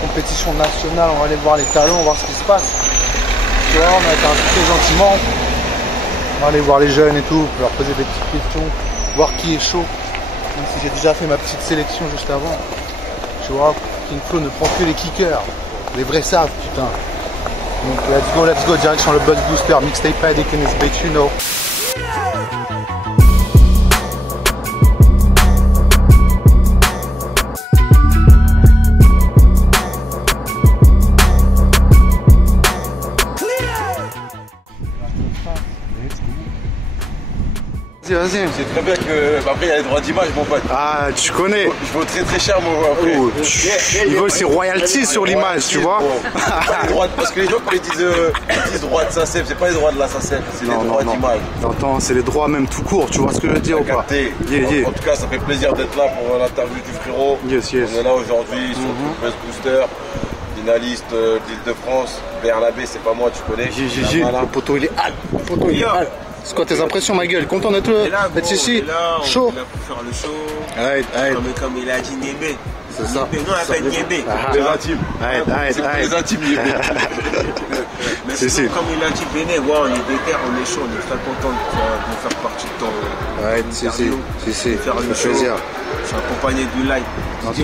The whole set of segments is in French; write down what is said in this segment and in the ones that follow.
compétition nationale, on va aller voir les talents, on va voir ce qui se passe. Tu vois, on a été invités gentiment. On va aller voir les jeunes et tout, leur poser des petites questions, voir qui est chaud. Même si j'ai déjà fait ma petite sélection juste avant. Tu vois, King Flo ne prend que les kickers. Les vrais savent, putain. Donc let's go, direction le Buzz Booster, Mixtape Addict in his bitch, you know. Vas-y. C'est très bien que après il y a les droits d'image mon pote. Ah tu connais. Je vaux très cher mon après. Oh, ils veulent ses royalties sur l'image, tu vois. Parce que les gens quand ils disent droits de SACEM, c'est pas les droits de la SACEM, c'est les droits d'image. Non, c'est les droits même tout court, tu vois ce que je veux dire ou pas? En tout cas ça fait plaisir d'être là pour l'interview du frérot. Yes. On est là aujourd'hui sur le Buzz Booster, finaliste d'Île-de-France, Berlabé, c'est pas moi, tu connais. Le poteau il est hal. C'est quoi tes impressions, ma gueule? Content d'être ici? Chaud? Il a pu faire le show. Comme il a dit Niébé. C'est ça. Nous on appelle Niébé. Les intimes. C'est pour les intimes Niébé. Mais sinon, comme il a dit Béné, on est déter, on est chaud, on est très content de faire partie de ton interview. Si. Faire le show. Plaisir. Je suis accompagné du light. Ça dit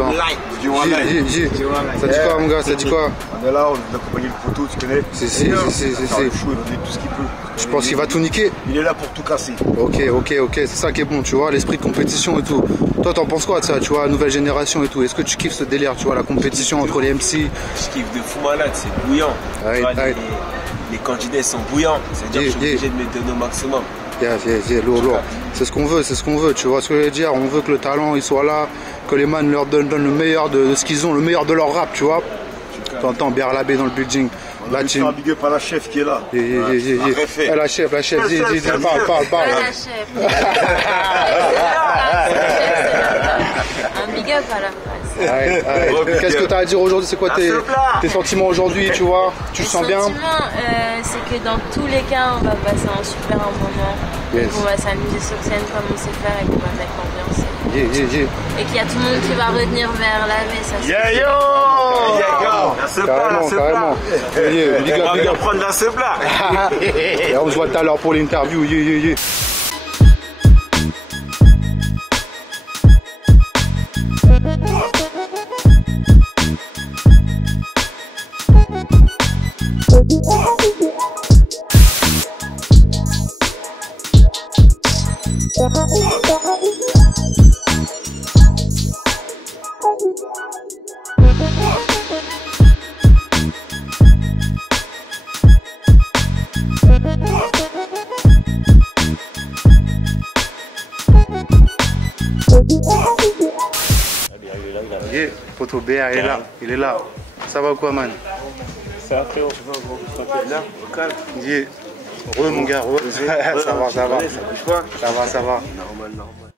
quoi mon gars? Ça dit quoi? On est là, on est accompagné le poteau, tu connais. Si. Le chou, il fait tout ce qu'il peut. Je pense qu'il va tout niquer. Il est là pour tout casser. Ok, c'est ça qui est bon, tu vois, l'esprit de compétition et tout. Toi, t'en penses quoi de ça, tu vois, nouvelle génération et tout? Est-ce que tu kiffes ce délire, tu vois, la compétition entre les MC? Je kiffe de fou malade, c'est bouillant. Les candidats sont bouillants, c'est-à-dire que je suis obligé de me donner au maximum. Lourd. C'est ce qu'on veut, tu vois ce que je veux dire? On veut que le talent il soit là, que les man leur donnent le meilleur de ce qu'ils ont, le meilleur de leur rap, tu vois. T'entends Berlabé dans le building. On a un big up à la chef qui est là. La chef, dis, parle. La chef. Un big up à la place. Qu'est-ce que tu as à dire aujourd'hui? C'est quoi tes sentiments aujourd'hui, tu vois? Tu te sens bien? Mon sentiment, c'est que dans tous les cas, on va passer un super moment. Yes. On va s'amuser sur scène comme on sait faire et qu'on va mettre l'ambiance. Et qu'il y a tout le monde qui va revenir vers la V, ça c'est Carrément. On va prendre dans ce plat. Et on se voit tout à l'heure pour l'interview. Poto BR il est là. Ça va ou quoi, man? Ça va, frérot. Mon gars, ça va. Ça bouge pas. Ça va. Normal.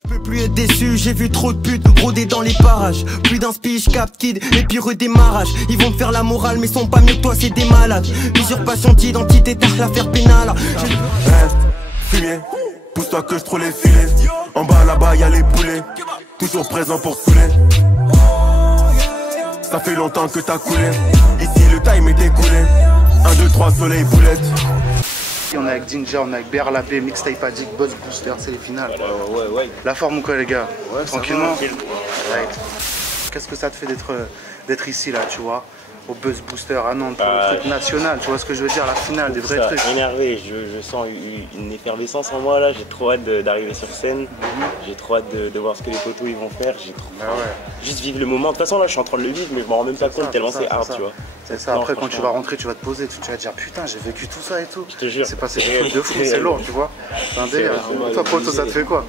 Je peux plus être déçu, j'ai vu trop de putes rôder dans les parages. Plus d'un speech, cap kid, et puis redémarrage. Ils vont me faire la morale, mais sont pas mieux que toi, c'est des malades. Usurpation d'identité, tard l'affaire pénale. Fumier, pousse-toi que je trouve les filets. En bas là-bas y'a les poulets, toujours présent pour saouler. Ça fait longtemps que t'as coulé, ici le time est écoulé. 1, 2, 3, soleil, boulette. On est avec Dinja, on est avec Berlabé, Mixtape Addict, Buzz Booster, c'est les finales. Ouais. La forme ou quoi les gars? Tranquillement. Va, Qu'est-ce que ça te fait d'être ici là, tu vois, au Buzz Booster à Nantes, pour le truc national, tu vois ce que je veux dire, la finale, des vrais trucs. Énervé, je sens une effervescence en moi là, j'ai trop hâte d'arriver sur scène, j'ai trop hâte de voir ce que les potos ils vont faire, j'ai trop juste vivre le moment. De toute façon là je suis en train de le vivre mais je m'en rends même pas compte tellement c'est hard, tu vois. C'est ça, après quand tu vas rentrer, tu vas te poser, tu vas te dire putain j'ai vécu tout ça et tout. Je te jure. C'est passé des trucs de fou, c'est lourd, tu vois. C'est un délire. Toi poto, ça te fait quoi?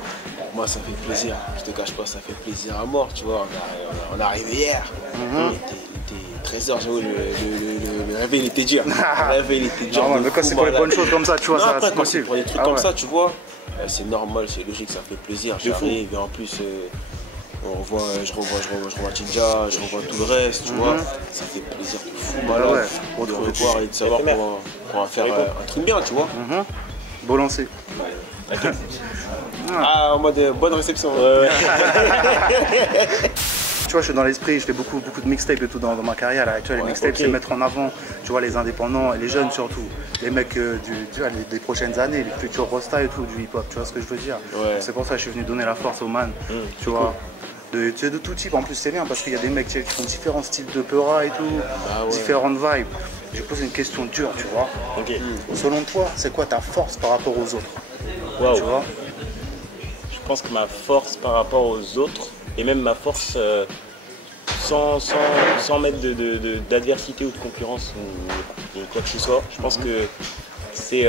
Moi ça fait plaisir, je te cache pas, ça fait plaisir à mort, tu vois. On est arrivé hier, il était 13h, j'avoue, le réveil il était dur. Le réveil il était dur. Non, mais quand c'est pour les bonnes choses comme ça, tu vois, ça c'est possible. Pour des trucs comme ça, tu vois, c'est normal, c'est logique, ça fait plaisir. J'arrive et en plus, je revois Tinja, je revois tout le reste, tu vois. Ça fait plaisir de fou, malade. De revoir et de savoir qu'on va faire un truc bien, tu vois. Beau lancer. Ah, en mode bonne réception. Tu vois, je suis dans l'esprit, je fais beaucoup de mixtapes et tout dans ma carrière. Là. Tu vois, les mixtapes, c'est mettre en avant, tu vois, les indépendants et les jeunes surtout. Les mecs des prochaines années, les futurs rosta et tout, du hip-hop, tu vois ce que je veux dire. C'est pour ça que je suis venu donner la force aux man, tu vois. De tout type, en plus c'est bien parce qu'il y a des mecs qui font différents styles de peura et tout, différentes vibes. J'ai posé une question dure, tu vois. Selon toi, c'est quoi ta force par rapport aux autres? Tu vois? Je pense que ma force par rapport aux autres, et même ma force sans mettre d'adversité ou de concurrence ou quoi que ce soit, je pense que c'est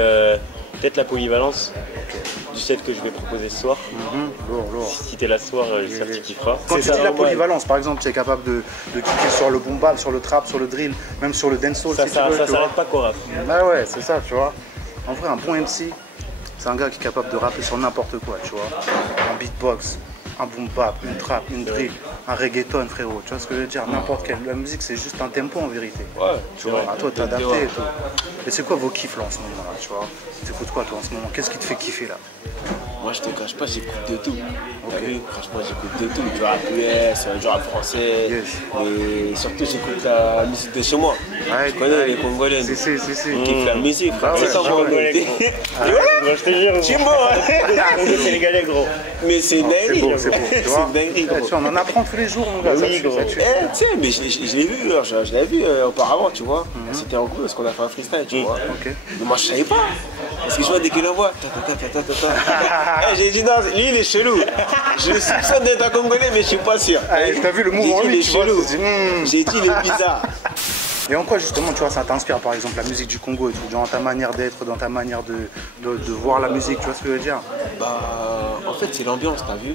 peut-être la polyvalence du set que je vais proposer ce soir. Si t'es là ce soir, j'espère que tu kifferas. Quand tu dis la polyvalence, par exemple, tu es capable de kicker sur le boom bap, sur le trap, sur le drill, même sur le dancehall. Ça s'arrête pas qu'au rap. Ah ouais, c'est ça, tu vois. En vrai, un bon MC, c'est un gars qui est capable de rapper sur n'importe quoi, tu vois. Un beatbox, un boom bap, une trap, une drill, un reggaeton, frérot. Tu vois ce que je veux dire? N'importe quelle. La musique, c'est juste un tempo en vérité. Tu vois, à toi de t'adapter et tout. Et c'est quoi vos kiffs là en ce moment là, tu vois? T'écoutes quoi toi en ce moment? Qu'est-ce qui te fait kiffer là? Moi je te cache pas, j'écoute de tout. Franchement j'écoute de tout, du rap US, du rap français, et surtout j'écoute la musique de chez moi. Tu connais les Congolais, qui kiffent la musique, c'est ça moi. Je te jure, Chimbo, c'est sénégalais gros. Mais c'est une dinguerie, c'est une dinguerie. On en apprend tous les jours mon gars. Oui gros. Tu sais, mais je l'ai vu, je l'avais vu auparavant, tu vois. C'était en gros parce qu'on a fait un freestyle, tu vois. Mais moi je savais pas. Parce que je vois dès qu'il envoie, j'ai dit non, lui il est chelou. Je le soupçonne d'être un Congolais, mais je suis pas sûr. T'as vu le mouvement, il est chelou. J'ai dit il est bizarre. Et en quoi justement, tu vois, ça t'inspire par exemple la musique du Congo et tout, dans ta manière d'être, dans ta manière de voir la musique, tu vois ce que je veux dire? Bah, en fait, c'est l'ambiance, t'as vu?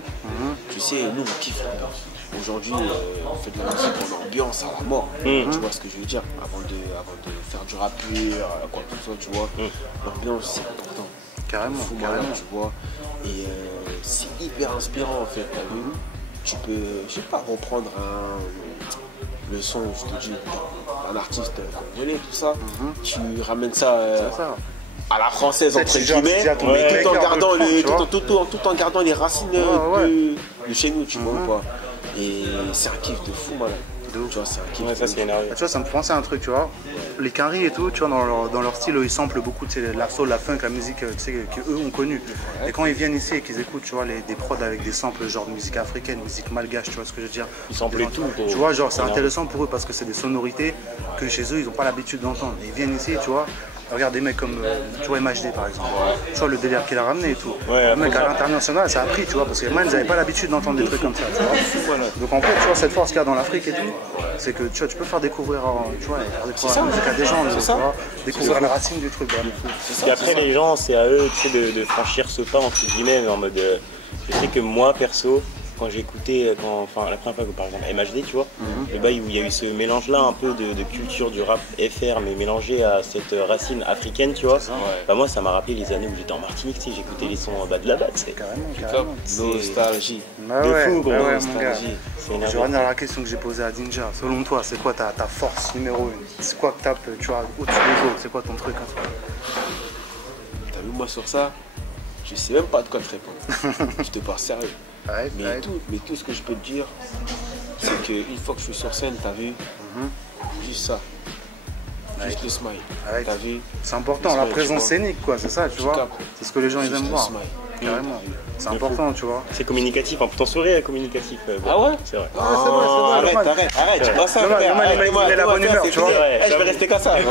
Tu sais, nous on kiffe l'ambiance. Aujourd'hui, on fait de la musique pour l'ambiance à la mort. Tu vois ce que je veux dire? Avant de faire du rap pur, quoi que ce soit, tu vois. L'ambiance, c'est important. Carrément, carrément. Tu vois. Et c'est hyper inspirant en fait, t'as vu? Tu peux, je sais pas, reprendre le son, je te dis, un artiste congolais, tout ça. Tu ramènes ça. À la française entre guillemets, tout en gardant les racines de chez nous, tu vois ou pas. Et c'est un kiff de fou, malade. Tu vois, c'est un kiff. Ça c'est énervé. Tu vois, ça me fait penser à un truc, tu vois. Les Quinri et tout, tu vois, dans leur style, ils samplent beaucoup, tu sais, la soul, la funk, la musique, tu sais, qu'eux ont connue. Et quand ils viennent ici et qu'ils écoutent, tu vois, des prods avec des samples, genre de musique africaine, musique malgache, tu vois ce que je veux dire. Ils samplent tout. Tu vois, genre, c'est intéressant pour eux parce que c'est des sonorités que chez eux, ils n'ont pas l'habitude d'entendre. Ils viennent ici, tu vois. Regarde des mecs comme, tu vois, MHD par exemple. Tu vois le délire qu'il a ramené et tout. Le mec à l'international, ça a pris, tu vois, parce que les mecs, ils n'avaient pas l'habitude d'entendre des trucs comme ça, tu vois. Donc en fait, tu vois, cette force qu'il y a dans l'Afrique et tout, c'est que tu vois, tu peux faire découvrir, tu vois, la musique à des gens, tu vois, découvrir la racine du truc. Et après, les gens, c'est à eux, tu sais, de franchir ce pas, entre guillemets, en mode, je sais que moi, perso, quand j'ai écouté, la première fois que par exemple MHD, tu vois, le bail où il y a eu ce mélange-là un peu de culture du rap FR, mais mélangé à cette racine africaine, tu vois, bah moi ça m'a rappelé les années où j'étais en Martinique, tu sais, j'écoutais les sons de la batte, c'est carrément. Nostalgie. De fou, gros, nostalgie. Je vais revenir à la question que j'ai posée à Dinja. Selon toi, c'est quoi ta force numéro 1? C'est quoi que tape, tu vois, au-dessus des autres? C'est quoi ton truc à toi? T'as vu moi sur ça? Je sais même pas de quoi te répondre. Je te parle sérieux. Mais tout ce que je peux te dire, c'est qu'une fois que je suis sur scène, t'as vu, juste ça, juste le smile, t'as vu. C'est important, la présence scénique, quoi, c'est ça, tu vois. C'est ce que les gens ils aiment voir. Carrément. C'est important, tu vois. C'est communicatif, ton sourire est communicatif. Ah ouais? C'est vrai. Arrête, tu vois ça. Il est la bonne humeur, tu vois. Je vais rester comme ça. Je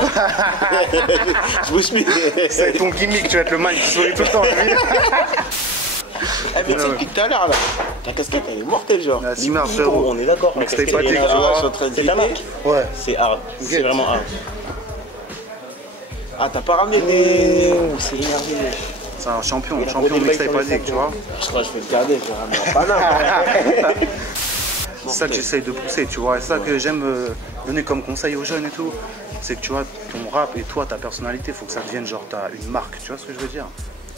bouge plus. C'est ton gimmick, tu vas être le man qui sourit tout le temps. Mais tu sais, depuis tout à l'heure, là, ta casquette elle est mortelle, genre. On est d'accord. C'était pas tic, tu vois. C'est ta marque? Ouais. C'est hard. C'est vraiment hard. Ah, t'as pas ramené des. C'est énervé. C'est un champion mixtape addict, tu vois. Je crois que je vais le garder, je vais ramener en paname. C'est ça que j'essaye de pousser, tu vois. Et ça que j'aime donner comme conseil aux jeunes et tout, c'est que tu vois, ton rap et toi, ta personnalité, il faut que ça devienne genre t'as une marque, tu vois ce que je veux dire?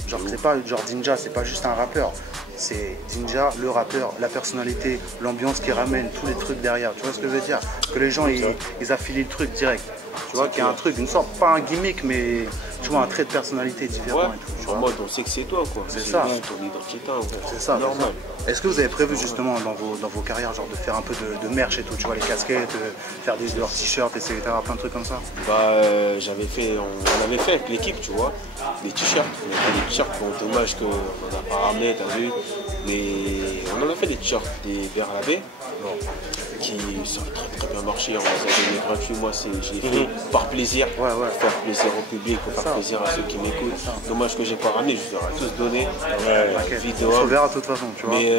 Genre c'est pas genre Dinja, c'est pas juste un rappeur, c'est Dinja, le rappeur, la personnalité, l'ambiance qui ramène tous les trucs derrière, tu vois ce que je veux dire? Que les gens ils affilient le truc direct. Tu vois, qu'il y a un truc, une sorte, pas un gimmick, mais tu vois, un trait de personnalité différent et tout. En mode, on sait que c'est toi, quoi. C'est ça. Ton identité, en fait. C'est ça, normal. Est-ce que vous avez prévu justement dans vos carrières, genre de faire un peu de merch et tout, tu vois, les casquettes, faire leurs t-shirts, etc., plein de trucs comme ça? Bah, on avait fait avec l'équipe, tu vois, les t-shirts. On a fait des t-shirts, bon, dommage qu'on n'a pas ramené, t'as vu. Mais on en a fait des t-shirts, des Berlabé, qui ça a très bien marché. On les a donnés gratuits. Moi, je l'ai fait par plaisir, faire plaisir au public, faire plaisir à ceux qui m'écoutent. Dommage que j'ai pas ramené, je vous aurais tous donné. On verra de toute façon, tu vois. Mais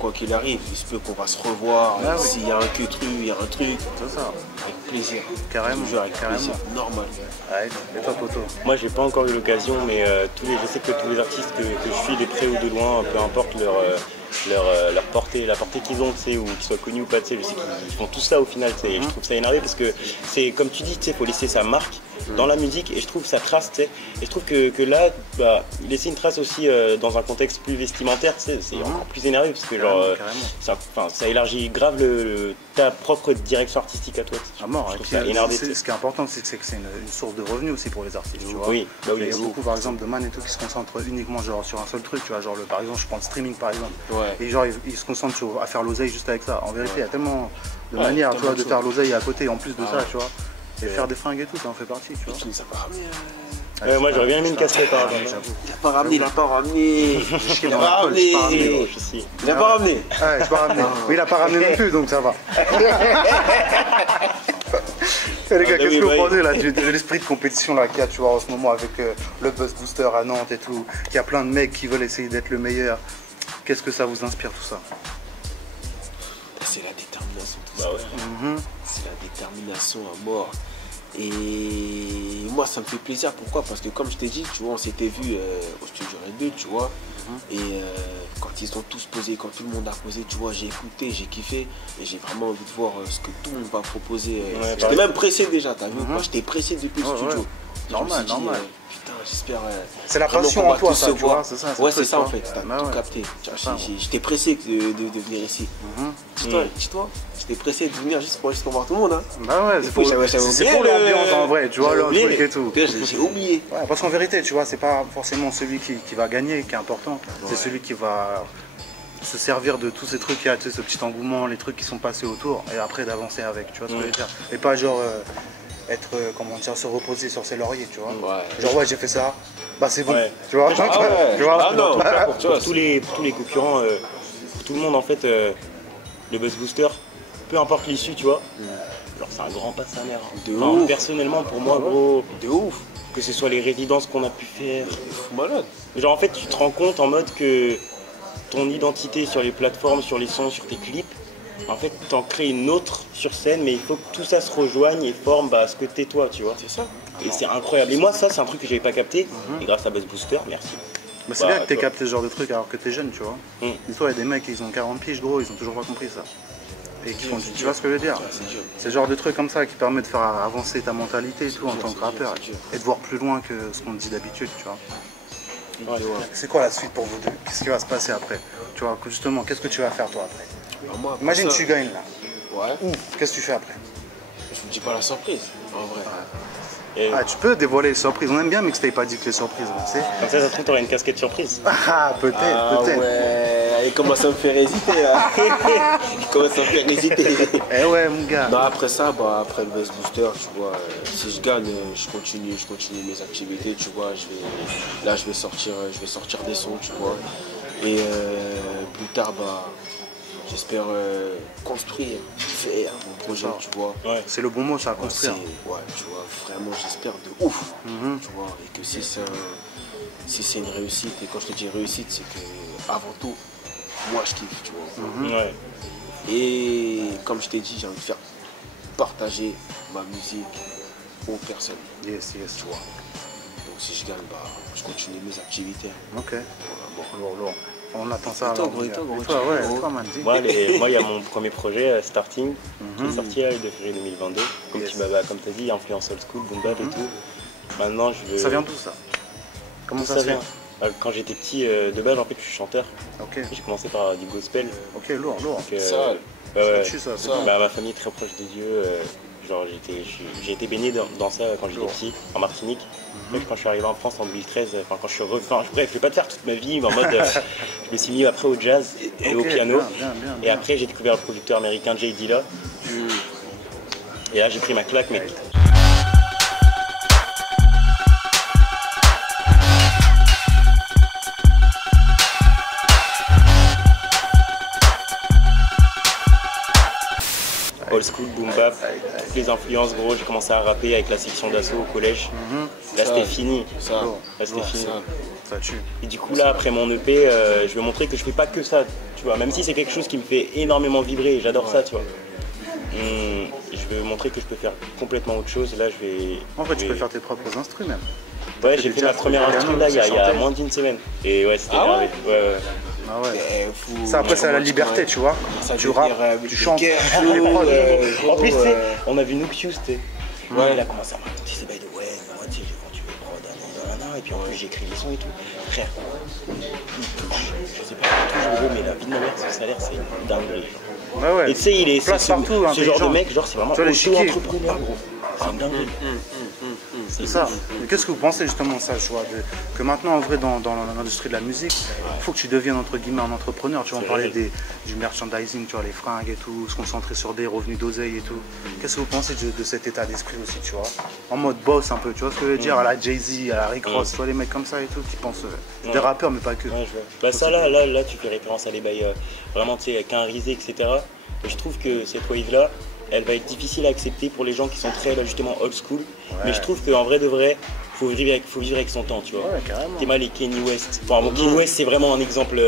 quoi qu'il arrive, il se peut qu'on va se revoir. S'il y a un que-tru, il y a un truc. C'est ça. Avec plaisir. Carrément. Toujours avec plaisir. Normal. Ouais. Et toi, Poto? Moi, j'ai pas encore eu l'occasion, mais je sais que tous les artistes que je suis, de près ou de loin, peu importe leur portée, la portée qu'ils ont, ou qu'ils soient connus ou pas, je sais qu'ils font tout ça au final. Je trouve ça énervé parce que c'est comme tu dis, il faut laisser sa marque dans la musique et je trouve sa trace. Et je trouve que là, laisser une trace aussi dans un contexte plus vestimentaire, c'est encore plus énervé parce que ça élargit grave ta propre direction artistique à toi. À mort. Je trouve ça énervé. Ce qui est important, c'est que c'est une source de revenus aussi pour les artistes. Tu vois. Oui, il y a beaucoup par exemple de man et tout qui se concentrent uniquement genre, sur un seul truc. Tu vois, genre par exemple, je prends le streaming par exemple. Et genre ils se concentrent à faire l'oseille juste avec ça. En vérité, il y a tellement de manières tu vois, de faire l'oseille à côté en plus de ça, tu vois. Et faire des fringues et tout, ça en fait partie, tu vois. Tu nous as pas ramené. Moi j'aurais bien aimé une casquette par exemple. Il a pas ramené, il a pas ramené. Il a pas ramené. Il a pas ramené. Ouais, il a pas ramené. Mais il a pas ramené non plus, donc ça va. Et les gars, qu'est-ce que vous pensez là de l'esprit de compétition là qu'il y a, tu vois, en ce moment avec le Buzz Booster à Nantes et tout, qu'il y a plein de mecs qui veulent essayer d'être le meilleur. Qu'est-ce que ça vous inspire tout ça? C'est la détermination tout ça. C'est la détermination à mort. Et moi ça me fait plaisir, pourquoi? Parce que comme je t'ai dit, tu vois, on s'était vu au studio Red 2, tu vois. Et quand ils ont tous posé, quand tout le monde a posé, tu vois, j'ai écouté, j'ai kiffé. Et j'ai vraiment envie de voir ce que tout le monde va proposer. J'étais même pressé déjà, t'as vu? J'étais pressé depuis le studio. Normal. Putain, j'espère. C'est la passion en toi, ça, tu vois. Ouais, c'est ça en fait, t'as tout capté. J'étais pressé de venir ici. Dis-toi, j'étais pressé de venir juste pour voir tout le monde. Bah ouais, c'est pour l'ambiance en vrai, tu vois, le truc et tout. J'ai oublié. Ouais, parce qu'en vérité, tu vois, c'est pas forcément celui qui va gagner qui est important, c'est celui qui va se servir de tous ces trucs, tu sais, ce petit engouement, les trucs qui sont passés autour, et après d'avancer avec, tu vois ce que je veux dire. Et pas genre être, comment dire, se reposer sur ses lauriers, tu vois. Genre ouais, j'ai fait ça, bah c'est bon, tu vois. Tu vois, pour tous les concurrents, pour tout le monde en fait, le Buzz Booster, peu importe l'issue, tu vois, genre c'est un grand passanère. Personnellement pour moi, gros, de ouf. Que ce soit les résidences qu'on a pu faire. Malade. Genre en fait tu te rends compte en mode que ton identité sur les plateformes, sur les sons, sur tes clips, en fait t'en crées une autre sur scène, mais il faut que tout ça se rejoigne et forme ce que t'es toi, tu vois. C'est ça. Et c'est incroyable. Et moi ça c'est un truc que j'avais pas capté, et grâce à Buzz Booster, merci. Bah c'est bien que t'aies capté ce genre de truc alors que t'es jeune, tu vois. Dis-toi, il y a des mecs, ils ont 40 piges gros, ils ont toujours pas compris ça. Et qui font, tu vois ce que je veux dire? C'est le genre de truc comme ça qui permet de faire avancer ta mentalité et tout en tant que rappeur. Et de voir plus loin que ce qu'on te dit d'habitude, tu vois. C'est quoi la suite pour vous deux? Qu'est-ce qui va se passer après? Tu vois, justement, qu'est-ce que tu vas faire toi après? Imagine que tu gagnes là. Ouais. Qu'est-ce que tu fais après? Je vous dis pas la surprise, en vrai. Tu peux dévoiler les surprises. On aime bien mais que t'avais pas dit que les surprises, tu sais. Comme ça se trouve t'aurais une casquette surprise. Ah peut-être. Ouais, il commence à me faire hésiter là. Il commence à me faire hésiter. Eh ouais mon gars. Bah après ça, après le Buzz Booster, tu vois, si je gagne, je continue mes activités, tu vois. Je vais sortir des sons, tu vois. Et plus tard, j'espère construire, faire mon projet, tu vois. Ouais. C'est le bon mot, ça, construire. Ouais, tu vois, vraiment, j'espère de ouf, tu vois. Et que si c'est une réussite, et quand je te dis réussite, c'est que avant tout, moi je kiffe, tu vois. Et comme je t'ai dit, j'ai envie de faire partager ma musique aux personnes. Yes. Tu vois. Donc si je gagne, je continue mes activités. Ok. Lourd. On attend ça. Toi, moi, il y a mon premier projet, Starting, qui est sorti le 2 février 2022. Comme tu as dit, influence old school, boom bap et tout. Maintenant, je veux... Ça vient d'où ça? Comment ça se fait? Quand j'étais petit, de base, en fait, je suis chanteur. J'ai commencé par du gospel. Ok, lourd. Ça. Ma famille est très proche de Dieu. Genre j'ai été baigné dans ça quand j'étais petit, en Martinique. Même quand je suis arrivé en France en 2013, quand je suis bref, je vais pas te faire toute ma vie, mais en mode je me suis mis après au jazz et au piano. Et après j'ai découvert le producteur américain Jay Dilla. Et là j'ai pris ma claque, mec. Old school, boom bap, toutes les influences, gros. J'ai commencé à rapper avec la section d'assaut au collège. Là c'était fini. Là c'était fini. Ça tue. Et du coup là après mon EP, je vais montrer que je fais pas que ça, tu vois. Même si c'est quelque chose qui me fait énormément vibrer et j'adore ça, tu vois. Je vais montrer que je peux faire complètement autre chose. Là je vais. En fait tu peux faire tes propres instruments même. Ouais, j'ai fait ma première instru là il y a moins d'une semaine. Et ouais, c'était énervé. Ouais. Ah ouais. Ça après c'est la liberté, tu vois. Tu rappes, tu chantes. En plus on a vu Nupius, tu sais. Ouais, il a commencé à me raconter ses bails de ouais, moi tu sais j'ai vendu mes prods, et puis en plus j'ai écrit les sons et tout. Frère, je sais pas tout mais la vie de ma mère, son salaire c'est une dinguerie. Ouais. Et tu sais il est partout, ce genre de mec, genre c'est vraiment auto-entrepreneur gros. C'est une dinguerie. C'est ça. Mais qu'est-ce que vous pensez justement de ça, tu vois, que maintenant en vrai dans l'industrie de la musique, il faut que tu deviennes entre guillemets un entrepreneur, tu vois, on parlait du merchandising, tu vois, les fringues et tout, se concentrer sur des revenus d'oseille et tout. Qu'est-ce que vous pensez de cet état d'esprit aussi, tu vois, en mode boss un peu, tu vois ce que je veux dire, à la Jay-Z, à la Rick Ross, tu vois, les mecs comme ça et tout qui pensent, des rappeurs mais pas que. Bah ça là tu fais référence à des bails vraiment tu sais qu'un risé etc. Et je trouve que cette wave là elle va être difficile à accepter pour les gens qui sont très justement old school. Mais je trouve qu'en vrai de vrai, faut vivre avec son temps, tu vois. T'es mal les Kanye West. Enfin bon, Kanye West c'est vraiment un exemple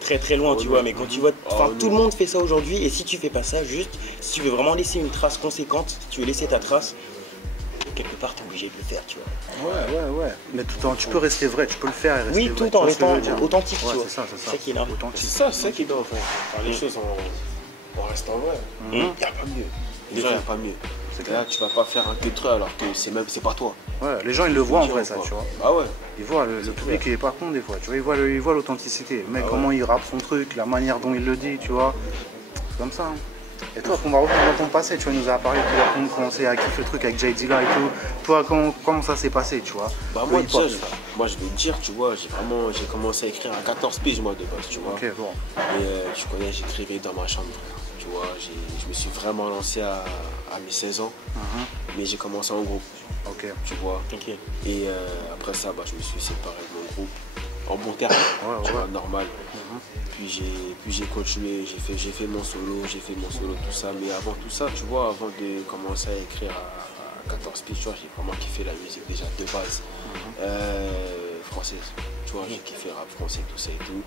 très très loin, tu vois. Mais quand tu vois, tout le monde fait ça aujourd'hui. Et si tu fais pas ça, juste si tu veux vraiment laisser une trace conséquente, si tu veux laisser ta trace, quelque part t'es obligé de le faire, tu vois. Ouais. Mais tout le temps, tu peux rester vrai, tu peux le faire et rester vrai. Oui, tout en restant authentique, tu vois. C'est ça qui est énorme. C'est ça qui est bien en fait. Les choses on reste en vrai. Il n'y a pas mieux. Déjà, il n'y a pas mieux. C'est que là, tu vas pas faire un que alors que c'est pas toi. Ouais, les gens ils le voient en vrai, ça, tu vois. Ah ouais. Ils voient, le public il est pas con des fois, tu vois. Ils voient l'authenticité. Le mec, comment il rappe son truc, la manière dont il le dit, tu vois. C'est comme ça. Et toi, on va revenir dans ton passé, tu vois, il nous a parlé, tu vas commencer à kiffer le truc avec Jay Dilla et tout. Toi, comment ça s'est passé, tu vois? Bah moi, déjà, moi je vais te dire, tu vois, j'ai commencé à écrire à 14 piges moi de base, tu vois. Ok, bon. Et tu connais, j'écrivais dans ma chambre, tu vois, je me suis vraiment lancé à mes 16 ans, mais j'ai commencé en groupe, tu vois. Et après ça, bah, je me suis séparé de mon groupe, en bon terme, tu vois, normal. Puis j'ai continué, j'ai fait mon solo, tout ça. Mais avant tout ça, tu vois, avant de commencer à écrire à 14 piges, tu vois, j'ai vraiment kiffé la musique déjà de base française. Tu vois, j'ai kiffé rap français, tout ça et tout.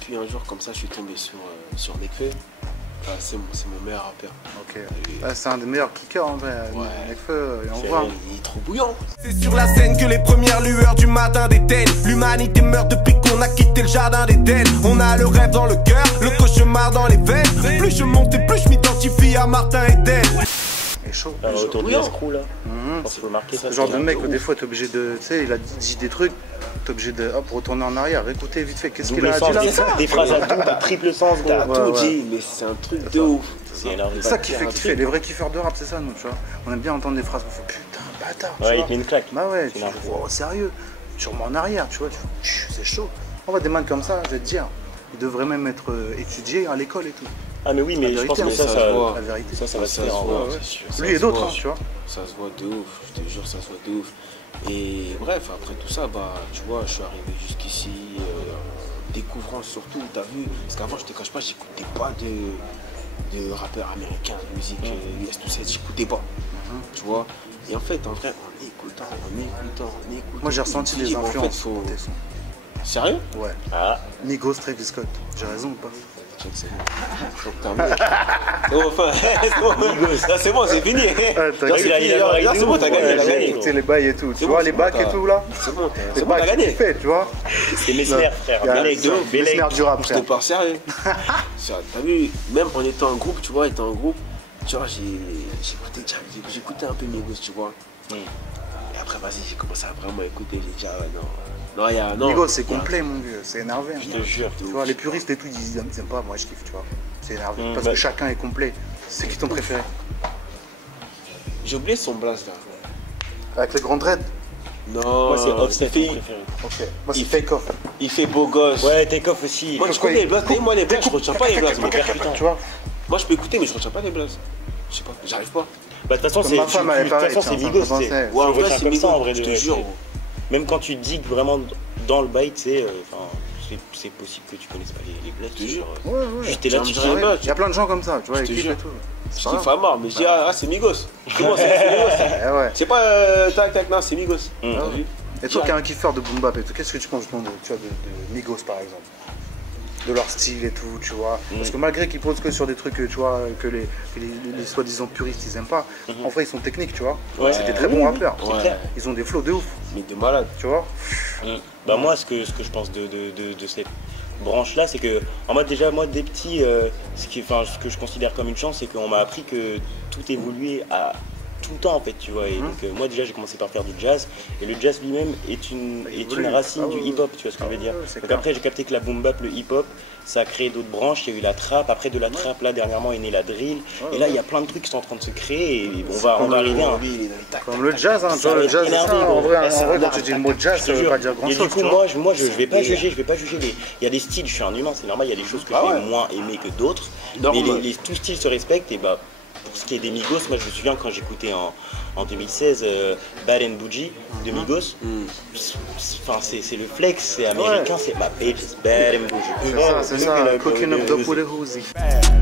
Puis un jour comme ça, je suis tombé sur Nekfeu. Enfin, c'est mon meilleur rappeur. C'est un des meilleurs kickers en vrai. Nekfeu, on voit. Il est trop bouillant. C'est sur la scène que les premières lueurs du matin déteignent. L'humanité meurt depuis qu'on a quitté le jardin d'Éden. On a le rêve dans le cœur, le cauchemar dans les veines. Plus je monte et plus je m'identifie à Martin Eden. Et chaud. Autour du escroc là. Faut marquer ça. Ce genre de mec, des fois, t'es obligé de. Tu sais, il a dit des trucs, t'es obligé de retourner en arrière, écouter vite fait. Qu'est-ce qu'il a dit là? Des phrases à double, à triple sens, t'as tout dit, mais c'est un truc de ouf. C'est énorme. C'est ça qui fait kiffer. Les vrais kiffeurs de rap, c'est ça, nous, tu vois. On aime bien entendre des phrases, on fait putain, bâtard. Ouais, il te met une claque. Bah ouais, tu vois, sérieux. Tu remets en arrière, tu vois, c'est chaud. On voit des mecs comme ça, je vais te dire, ils devraient même être étudiés à l'école et tout. Ah mais oui, mais je pense que ça la vérité. Ça va se faire en vrai. Lui et d'autres, tu vois. Ça se voit de ouf, je te jure, ça se voit de ouf. Et bref, après tout ça, bah, tu vois, je suis arrivé jusqu'ici, découvrant surtout, t'as vu, parce qu'avant, je te cache pas, j'écoutais pas de rappeurs américains, de musique US, tout ça, j'écoutais pas, tu vois. Et en fait, en vrai, en écoutant. Moi, j'ai ressenti des influences dans tes sons. Sérieux? Ouais. Migos, Travis Scott, j'ai raison ou pas? C'est bon. Enfin, c'est bon, c'est fini. Là, c'est bon, t'as gagné. J'ai écouté les bails et tout. Tu vois, les bacs et tout là. C'est bon, t'as gagné. Tu vois. C'est Mesmer, frère. Mesmer du rap, frère. Je te parle sérieux. T'as vu, même en étant en groupe, tu vois, tu vois, j'écoutais un peu Migos, tu vois. Et après, vas-y, j'ai commencé à vraiment écouter. J'ai dit, non. Migos, c'est complet, mon vieux, c'est énervé. Je te jure. Tu vois, les puristes et tout, ils aiment pas, moi je kiffe, tu vois. C'est énervé, parce que chacun est complet. C'est qui ton préféré? J'ai oublié son blast là. Avec les grandes dreads. Non, Moi, c'est Offset, mon préféré. Ok. Moi, c'est Take Off. Il fait beau gosse. Ouais, Take Off aussi. Moi, je connais les blasts. Moi, les blasts, je retiens pas les blasts. Tu vois. Moi, je peux écouter, mais je retiens pas les blasts. Je sais pas, j'arrive pas. Bah, de toute façon, c'est Migos. Ouais, en vrai, c'est Migos, en vrai. je te jure. Même quand tu digues vraiment dans le bail, tu sais, c'est possible que tu connaisses pas les blasts. Je te jure. Ouais. Juste t'es là, tu Il y a plein de gens comme ça, tu vois, te équipe jure. et tout. Je kiffe à mort, mais je dis, ah, c'est Migos. Comment c'est Migos? Ouais. C'est pas tac, non, c'est Migos. T'as vu? Et toi qui es un kiffeur de boom bap et tout, qu'est-ce que tu penses de Migos par exemple? De leur style et tout, tu vois. Parce que malgré qu'ils posent que sur des trucs, tu vois, que les soi-disant puristes ils aiment pas, en vrai ils sont techniques, tu vois. Ouais. C'est des très bons rappeurs. Ouais. Ils ont des flows de ouf, Mais de malade. tu vois. Bah moi ce que je pense de cette branche là, c'est que en mode déjà moi des petits ce que je considère comme une chance, c'est qu'on m'a appris que tout évoluait à tout le temps en fait, tu vois. Et donc moi déjà j'ai commencé par faire du jazz, et le jazz lui-même est une racine du hip hop, tu vois ce que je veux dire. Donc clair. après j'ai capté que la boom bap, le hip hop, ça a créé d'autres branches. Il y a eu la trap, après de la trap là dernièrement est née la drill, et là il y a plein de trucs qui sont en train de se créer, et on va arriver à Comme le jazz, hein, tu vois, le jazz, c'est ça, en vrai, quand tu dis le mot jazz, ça veut pas dire grand et chose. du coup, moi, je vais pas juger, il y a des styles, je suis un humain, c'est normal, il y a des choses que je vais moins aimer que d'autres, mais tous styles se respectent. Et bah, pour ce qui est des Migos, moi je me souviens quand j'écoutais en 2016 Bad and Bougie de Migos, enfin c'est le flex, c'est américain, c'est ma bitch, Bad and Bougie. C'est ça, cooking up dope with a Uzi.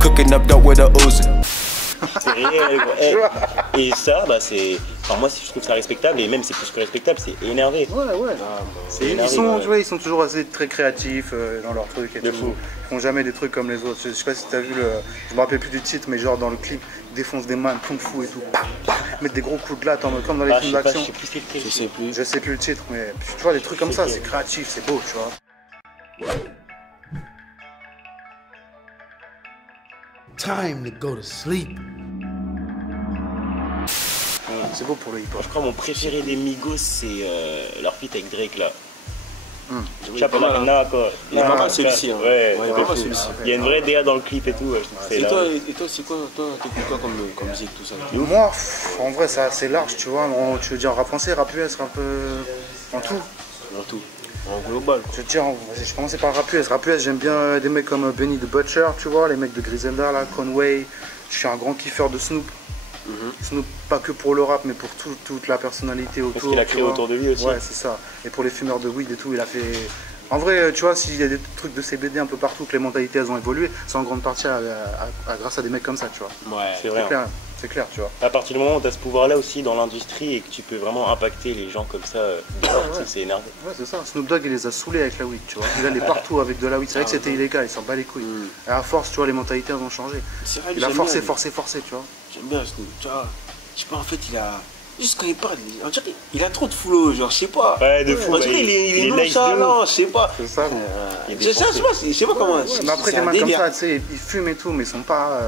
Cooking up dope with a Uzi. C'est réel, quoi. Et ça, bah c'est. Enfin, moi, je trouve ça respectable, et même c'est plus que respectable, c'est énervé. Ouais. C'est Ils énervé. sont, tu vois, ils sont toujours assez très créatifs dans leurs trucs et tout. Ils font jamais des trucs comme les autres. Je sais pas si t'as vu je me rappelle plus du titre, mais genre dans le clip, ils défoncent des mains, kung fu et tout. Ils mettent des gros coups de latte comme dans les films d'action. Je sais plus le titre, mais tu vois, des trucs comme ça, c'est créatif, c'est beau, tu vois. Time to go to sleep. C'est beau pour le hip-hop. Je crois mon préféré des Migos, c'est leur feat avec Drake là. Chapeau-là, quoi. Il est pas mal celui-ci. Ouais, pas mal celui-ci. il y a une vraie DA dans le clip et tout. Je trouve que c'est Et là. toi, c'est quoi? Toi, t'écoutes quoi comme musique, tout ça? Moi, en vrai, c'est assez large, tu vois. Tu veux dire rap français, rap US, rap en tout. En tout. En global. Je veux dire, je vais commencer par rap US. Rap US, j'aime bien des mecs comme Benny the Butcher, tu vois, les mecs de Griselda, là, Conway. Je suis un grand kiffeur de Snoop. Snoop, pas que pour le rap, mais pour toute la personnalité autour. Parce qu'il a créé autour de lui aussi. Ouais, c'est ça. Et pour les fumeurs de weed et tout, il a fait. En vrai, tu vois, s'il y a des trucs de CBD un peu partout, que les mentalités elles ont évolué, c'est en grande partie grâce à des mecs comme ça, tu vois. Ouais, c'est vrai. C'est clair, tu vois. À partir du moment où tu as ce pouvoir-là aussi dans l'industrie et que tu peux vraiment impacter les gens comme ça, c'est énervé. Ouais, c'est ça. Snoop Dogg, il les a saoulés avec la weed, tu vois. Il allait partout avec de la weed. C'est vrai que c'était illégal, il s'en bat les couilles. Et à force, tu vois, les mentalités elles ont changé. Il a forcé, tu vois. J'aime bien Snoop, tu vois. Je sais pas, en fait, il a. Juste quand il parle, on dirait il a trop de flow, genre, je sais pas. Ouais, de fou. On dirait il est nonchalant, je sais pas. C'est ça. Je sais pas comment. Mais après, des mecs comme ça, tu sais, ils fument et tout, mais ils sont pas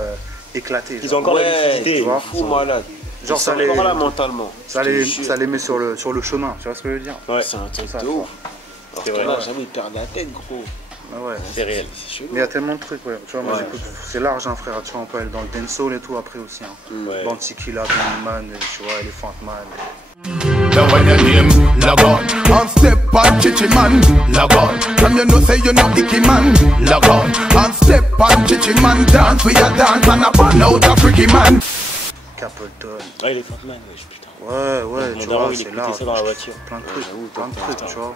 éclatés. Ils ont encore la lucidité, tu vois. Fou malade. Genre, ça les. Encore là mentalement. Ça les met sur le chemin, tu vois ce que je veux dire? Ouais. C'est un truc de ouf. C'est vrai. Jamais ils perdent la tête, gros. Ouais. C'est réel. Mais il y a tellement de trucs, ouais. Tu vois, moi j'écoute, c'est large, hein, frère. Tu vois, on peut aller dans le dancehall et tout après aussi. Hein. Ouais. Bantikila, Man, tu vois, Elephant Man. Now when your name log on and step on Chichi man log on. From you know say you know Icky man log on and step on Chichi man dance we a dance and a burn out a freaky man. Capleton. Ouais, Elephant Man, putain. Ouais, Mon tu daron, vois, il c'est écoutait large. ça dans la voiture. Plein de trucs, tu vois.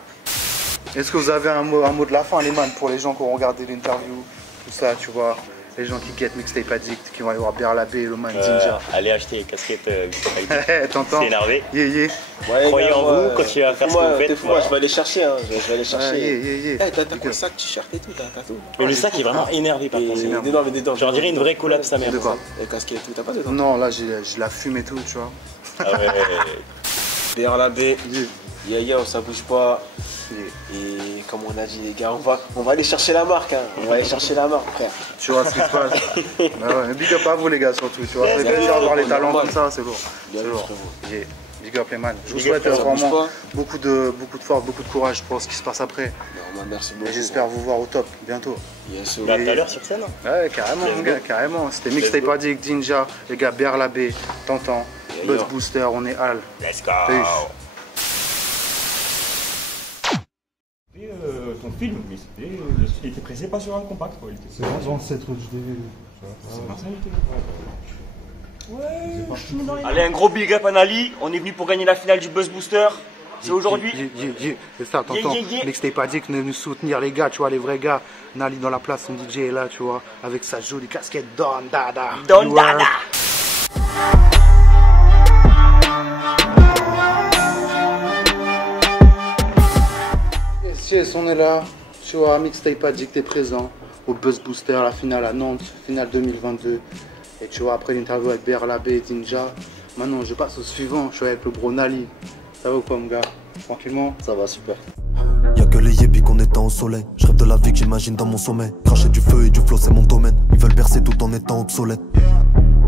Est-ce que vous avez un mot de la fin, les man, pour les gens qui ont regardé l'interview, tout ça, tu vois, les gens qui guettent Mixtape Addict, qui vont aller voir Berlabé, le man Ninja. Allez acheter les casquettes, t'entends? c'est énervé. Yeah. Croyez en vous, continuez à faire ce que vous faites. Moi, je vais aller chercher, hein. Je vais aller chercher. Yeah. T'as quoi, sac, t-shirt et tout, t'as tout. Mais le sac est vraiment énervé par contre. Des dents. J'en dirais une vraie collab sa mère. De quoi? Les casquettes et tout, t'as pas de dents? Non, là, je la fume et tout, tu vois. Ah ouais. Berlabé, Yaya, ça bouge pas. Et comme on a dit, les gars, on va aller chercher la marque, hein. On va aller chercher la marque, frère. Tu vois ce qui se passe. Ouais, big up à vous, les gars, surtout. Tu vois, c'est plaisir d'avoir les talents comme ça, c'est lourd. C'est lourd. Yeah. Big up les man. Je vous souhaite vraiment beaucoup de force, beaucoup de courage pour ce qui se passe après. Merci beaucoup. Et j'espère vous voir au top bientôt. Yes, Bah, tout à l'heure sur scène. Ouais, carrément, mon gars, carrément. C'était Mixtape Addict, Ninja, les gars, Berlabé, Tantan. Buzz Booster, on est Al. Let's go. Ton film, mais il était pressé pas sur un compact quoi. C'est 27 HD. C'est Marseille. Ouais. Allez, un gros big up à Nali. On est venu pour gagner la finale du Buzz Booster. C'est aujourd'hui. C'est ça, t'entends. Mixtape Addict, venez nous soutenir les gars, tu vois, les vrais gars. Nali dans la place, son DJ est là, tu vois, avec sa jolie casquette Don Dada. Don Dada. Yes, on est là, tu vois, Mixtape Addict est présent au Buzz Booster, la finale à Nantes, finale 2022. Et tu vois, après l'interview avec BRLAB et Ninja, maintenant je passe au suivant, je suis avec le bro Nali. Ça va ou quoi mon gars? Tranquillement? Ça va, super. Y'a que les yébis qu'on éteint au soleil. Je rêve de la vie que j'imagine dans mon sommeil. Cracher du feu et du flot c'est mon domaine. Ils veulent bercer tout en étant obsolètes.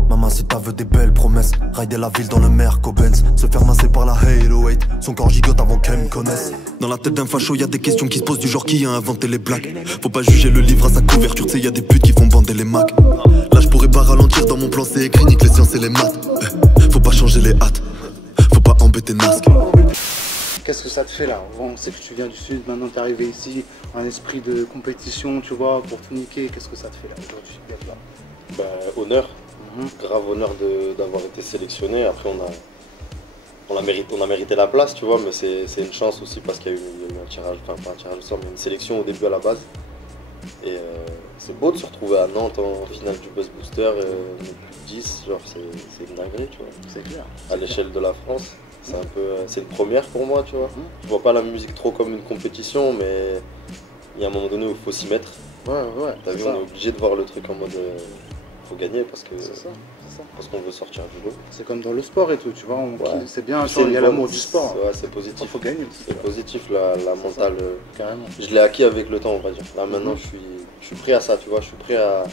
Maman si t'as veux des belles promesses. Rider la ville dans le Merco-Benz. Se faire masser par la Halo 8. Son corps gigote avant qu'elle me connaisse. Dans la tête d'un facho y'a des questions qui se posent du genre qui a inventé les blagues. Faut pas juger le livre à sa couverture. Tu sais y'a des putes qui font bander les macs. Là je pourrais pas ralentir dans mon plan, c'est écrit nique les sciences et les maths. Faut pas changer les hâtes. Faut pas embêter Nasque. Qu'est-ce que ça te fait là? On sait que tu viens du sud, maintenant t'es arrivé ici, un esprit de compétition, tu vois, pour tout niquer. Qu'est-ce que ça te fait là aujourd'hui? Bah, honneur, grave honneur d'avoir été sélectionné. Après on a mérité la place, tu vois, mais c'est une chance aussi parce qu'il y a eu un tirage, enfin pas un tirage au sort, mais une sélection au début à la base. Et c'est beau de se retrouver à Nantes en finale du Buzz Booster, on est plus de 10, genre c'est une dinguerie, tu vois. C'est clair. À l'échelle de la France. C'est une première pour moi, tu vois. Je vois pas la musique trop comme une compétition, mais il y a un moment donné où il faut s'y mettre. Ouais. T'as vu, on est obligé de voir le truc en mode faut gagner parce que c'est ça. Parce qu'on veut sortir du lot. C'est comme dans le sport et tout, tu vois. C'est bien, il y a l'amour du sport. Ouais, c'est positif. Il faut gagner. C'est positif, la mentale. Carrément. Je l'ai acquis avec le temps, on va dire. Là maintenant, je suis prêt à ça, tu vois. Je suis prêt à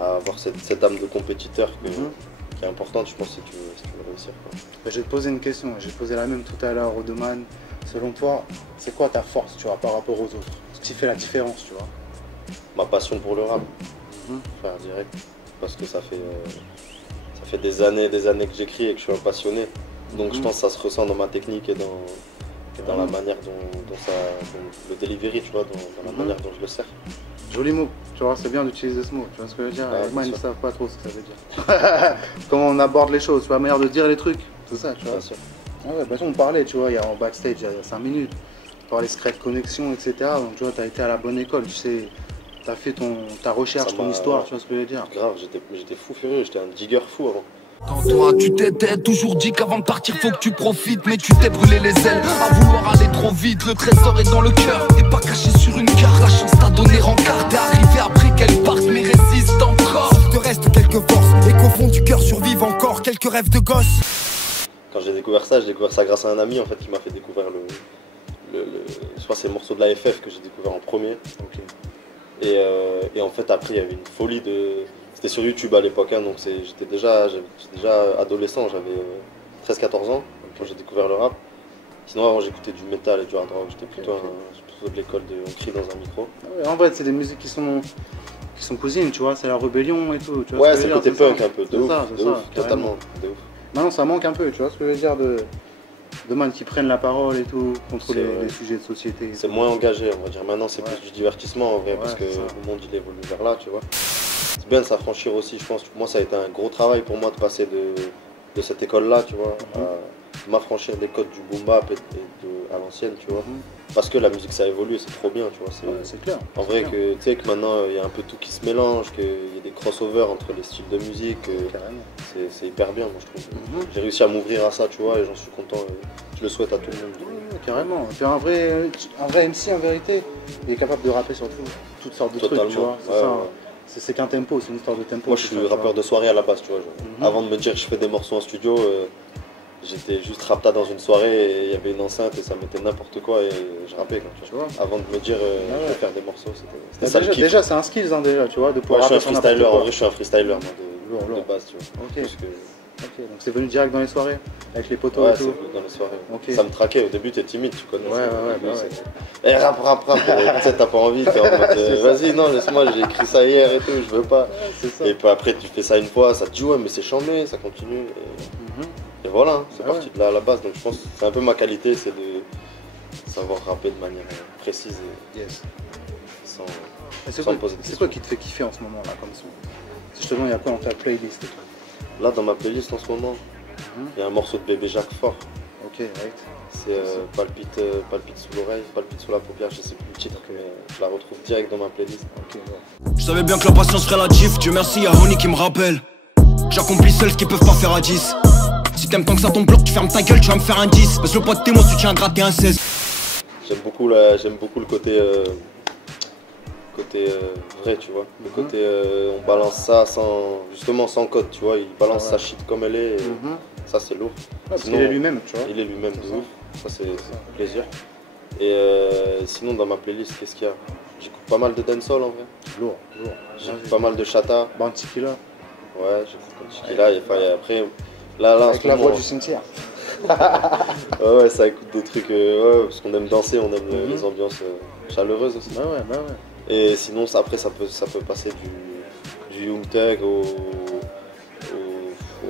avoir cette âme de compétiteur qui est importante, je pense, si tu veux réussir. Je vais te poser une question, j'ai posé la même tout à l'heure au Doman. Selon toi, c'est quoi ta force, tu vois, par rapport aux autres? Ce qui fait la différence, tu vois? Ma passion pour le rap, faire direct. Parce que ça fait des années que j'écris et que je suis un passionné. Donc je pense que ça se ressent dans ma technique et dans la manière dont le delivery, tu vois, dans la manière dont je le sers. Joli mot, tu vois, c'est bien d'utiliser ce mot, tu vois ce que je veux dire? Les gens ils ne savent pas trop ce que ça veut dire. Comment on aborde les choses, tu vois, la manière de dire les trucs, tout ça, tu vois. On parlait, tu vois, il y a en backstage, il y a 5 minutes, on parlait secret connexion, etc. Donc tu vois, tu as été à la bonne école, tu sais, tu as fait ta recherche, ton histoire, tu vois ce que je veux dire. Grave, j'étais fou furieux, j'étais un digger fou avant. Quand toi tu t'étais toujours dit qu'avant de partir faut que tu profites. Mais tu t'es brûlé les ailes à vouloir aller trop vite. Le trésor est dans le cœur, t'es pas caché sur une carte. La chance t'a donné rencard, t'es arrivé après qu'elle parte mais résiste encore. Il te reste quelques forces et qu'au fond du cœur survivent encore quelques rêves de gosse. Quand j'ai découvert ça grâce à un ami en fait qui m'a fait découvrir je crois que c'est le morceau de la FF que j'ai découvert en premier. Et en fait après il y avait une folie de... C'était sur YouTube à l'époque, hein, donc j'étais déjà adolescent, j'avais 13-14 ans quand j'ai découvert le rap. Sinon avant j'écoutais du métal et du hard rock, j'étais plutôt de l'école de on crie dans un micro. En vrai c'est des musiques qui sont cousines, tu vois, c'est la rébellion et tout. Tu vois ouais, c'est le côté punk un peu, de ouf, totalement, de ouf. Maintenant ça manque un peu, tu vois ce que je veux dire, de man qui prennent la parole et tout, contre les sujets de société. C'est moins engagé, on va dire. Maintenant c'est plus du divertissement en vrai, parce que le monde il évolue vers là, tu vois. C'est bien de s'affranchir aussi, je pense. Moi, ça a été un gros travail pour moi de passer de cette école-là, tu vois, à m'affranchir des codes du boom bap à l'ancienne, tu vois. Parce que la musique, ça évolue, c'est trop bien, tu vois. C'est clair. En vrai, tu sais que maintenant, il y a un peu tout qui se mélange, qu'il y a des crossovers entre les styles de musique. C'est hyper bien, moi, je trouve. J'ai réussi à m'ouvrir à ça, tu vois, et j'en suis content. Je le souhaite à tout le monde. Carrément. Tu es un vrai MC, en vérité. Il est capable de rapper sur toutes sortes de trucs, tu vois. C'est qu'un tempo, c'est une histoire de tempo. Moi je suis rappeur de soirée à la base, tu vois. Avant de me dire que je fais des morceaux en studio, j'étais juste rapta dans une soirée et il y avait une enceinte et ça mettait n'importe quoi et je rappais quand tu vois. Avant de me dire je vais faire des morceaux, c'était ça le kiff. Déjà c'est un skill déjà, tu vois, de pouvoir rapper. Je suis un freestyler, en vrai je suis un freestyler moi, de base, tu vois. Ok, donc c'est venu direct dans les soirées, avec les potos et tout. Ouais, dans les soirées. Ça me traquait, au début t'es timide, tu connais. Ouais. Rap, tu sais, t'as pas envie, t'es en mode vas-y, non, laisse-moi, j'ai écrit ça hier et tout, je veux pas. Et puis après tu fais ça une fois, ça te dit ouais, mais c'est chambé, ça continue. Et voilà, hein, c'est parti de là à la base. Donc je pense que c'est un peu ma qualité, c'est de savoir rapper de manière précise et sans poser de C'est quoi qui te fait kiffer en ce moment là comme son? Si je te demande, il y a quoi dans ta playlist et tout? Là, dans ma playlist en ce moment, il y a un morceau de Bébé Jacques Fort. Ok, right. C'est palpite sous l'oreille, palpite sous la paupière, je sais plus le titre, mais je la retrouve direct dans ma playlist. Ok, Je savais bien que la patience ferait la diff, Dieu merci, y'a Honey qui me rappelle. J'accomplis seul ce qu'ils peuvent pas faire à 10. Si t'aimes tant que ça ton bloc, tu fermes ta gueule, tu vas me faire un 10. Parce que le poids de tes mots, tu tiens à gratter un 16. J'aime beaucoup le côté vrai, tu vois. Le côté on balance ça sans code, tu vois. Il balance sa shit comme elle est. Et ça c'est lourd. Parce qu'il est lui-même, tu vois. Il est lui-même de ouf. Ça c'est plaisir. Et sinon dans ma playlist, qu'est-ce qu'il y a? J'écoute pas mal de dancehall en vrai. Lourd. J'écoute pas mal de chata. Bounty Killer. Ouais, j'écoute Bounty Killer. Et après, là avec la voix du cimetière. ouais, ça écoute des trucs, parce qu'on aime danser, on aime les ambiances chaleureuses aussi. Bah ouais. Et sinon, après, ça peut passer du Young Thug au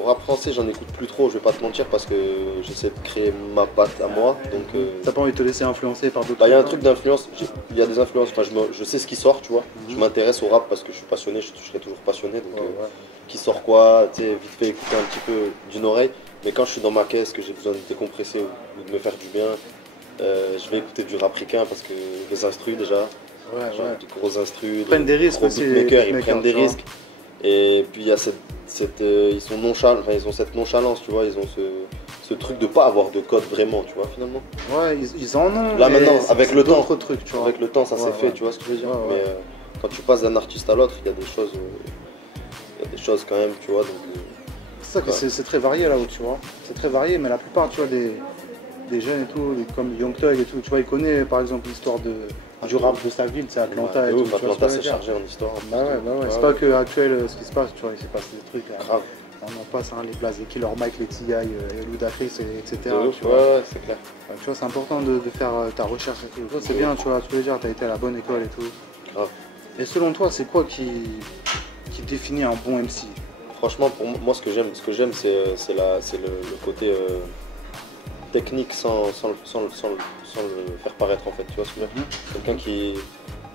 rap français, j'en écoute plus trop, je vais pas te mentir, parce que j'essaie de créer ma patte à moi. Donc, t'as pas envie de te laisser influencer par d'autres? Bah, il y a un truc d'influence, il y a des influences, enfin, je sais ce qui sort, tu vois. Je m'intéresse au rap parce que je suis passionné, je serai toujours passionné. Donc, qui sort quoi, tu sais, vite fait écouter un petit peu d'une oreille. Mais quand je suis dans ma caisse, que j'ai besoin de décompresser ou de me faire du bien, je vais écouter du rap ricain parce que les instrus déjà, des gros instrus, ils prennent des risques aussi, ils prennent des risques. Et puis il y a ils sont nonchalants, enfin, ils ont cette nonchalance, tu vois, ils ont ce truc de pas avoir de code vraiment, tu vois, finalement. Ouais, ils en ont. Là maintenant, avec le temps, trucs, tu vois. Avec le temps, ça s'est fait, tu vois ce que je veux dire. Mais quand tu passes d'un artiste à l'autre, il y a des choses quand même, tu vois. Donc, c'est ça que c'est très varié là-haut, tu vois. C'est très varié, mais la plupart, tu vois, des jeunes et tout, comme Young Thug et tout, tu vois, ils connaissent par exemple l'histoire du rap de sa ville, c'est Atlanta et tout. Atlanta, c'est chargé en histoire. Bah ouais. C'est pas que actuel ce qui se passe, tu vois, il s'est passé des trucs. Grave. On en passe, les places des Killer Mike, les T.I., Ludacris, etc. Tu vois, c'est clair. Tu vois, c'est important de faire ta recherche et tout. C'est bien, tu vois, tu veux dire, t'as été à la bonne école et tout. Grave. Et selon toi, c'est quoi qui définit un bon MC? Franchement, pour moi, ce que j'aime, c'est le côté technique sans le faire paraître, en fait. Tu vois ce que je veux dire? Quelqu'un qui